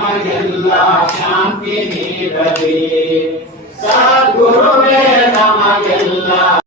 राम शांति में रहे सदगुरु